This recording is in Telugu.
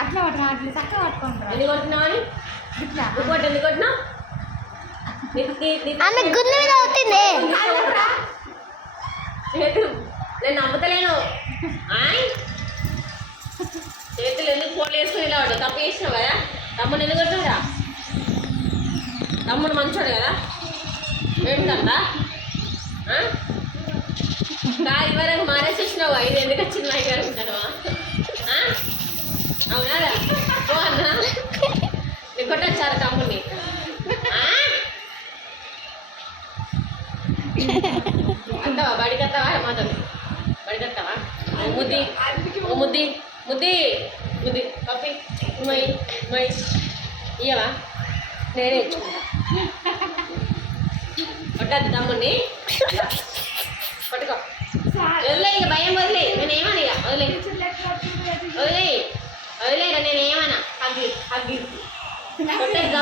అట్లా పట్టుకో, అట్లా చక్కగా పట్టుకుంటారు. ఎన్ని కొట్టినావు అని ఇట్లా ఇంకోటి ఎన్ని కొట్టినావు? ఆమె గుండె మీద అవుతుంది. చేతులు నేను నమ్ముతలేను. చేతులు ఎందుకు ఫోన్లు వేసుకుని ఇలా వాడు తప్పు చేసినావు కదా. తమ్ముడు ఎందుకు కొట్టావురా? తమ్ముడు మంచోడు కదా. ఏంటందా ఇవరకు మారేసేసినావా? ఇది ఎందుకు వచ్చింది నా గారు ఉంటావా? అవునా ఓ అన్నా నీకు కొట్టచ్చారు తమ్ముడిని. వస్తావా బడికి వస్తావా? మాతో బడికి వస్తావా? ముద్ది ముద్ది ముద్ది ముద్ది పప్పి మై మై ఇయ్యవా? నేనే ఇచ్చుకుంటా. కొట్టద్దు తమ్ముడిని. పట్టుకో వదిలే, ఇక భయం వదిలే. నేనేమన్నా ఇక వదిలే వదిలే వదిలేరా. నేనేమన్నా హగ్గి హగ్గి కొట్టద్దు.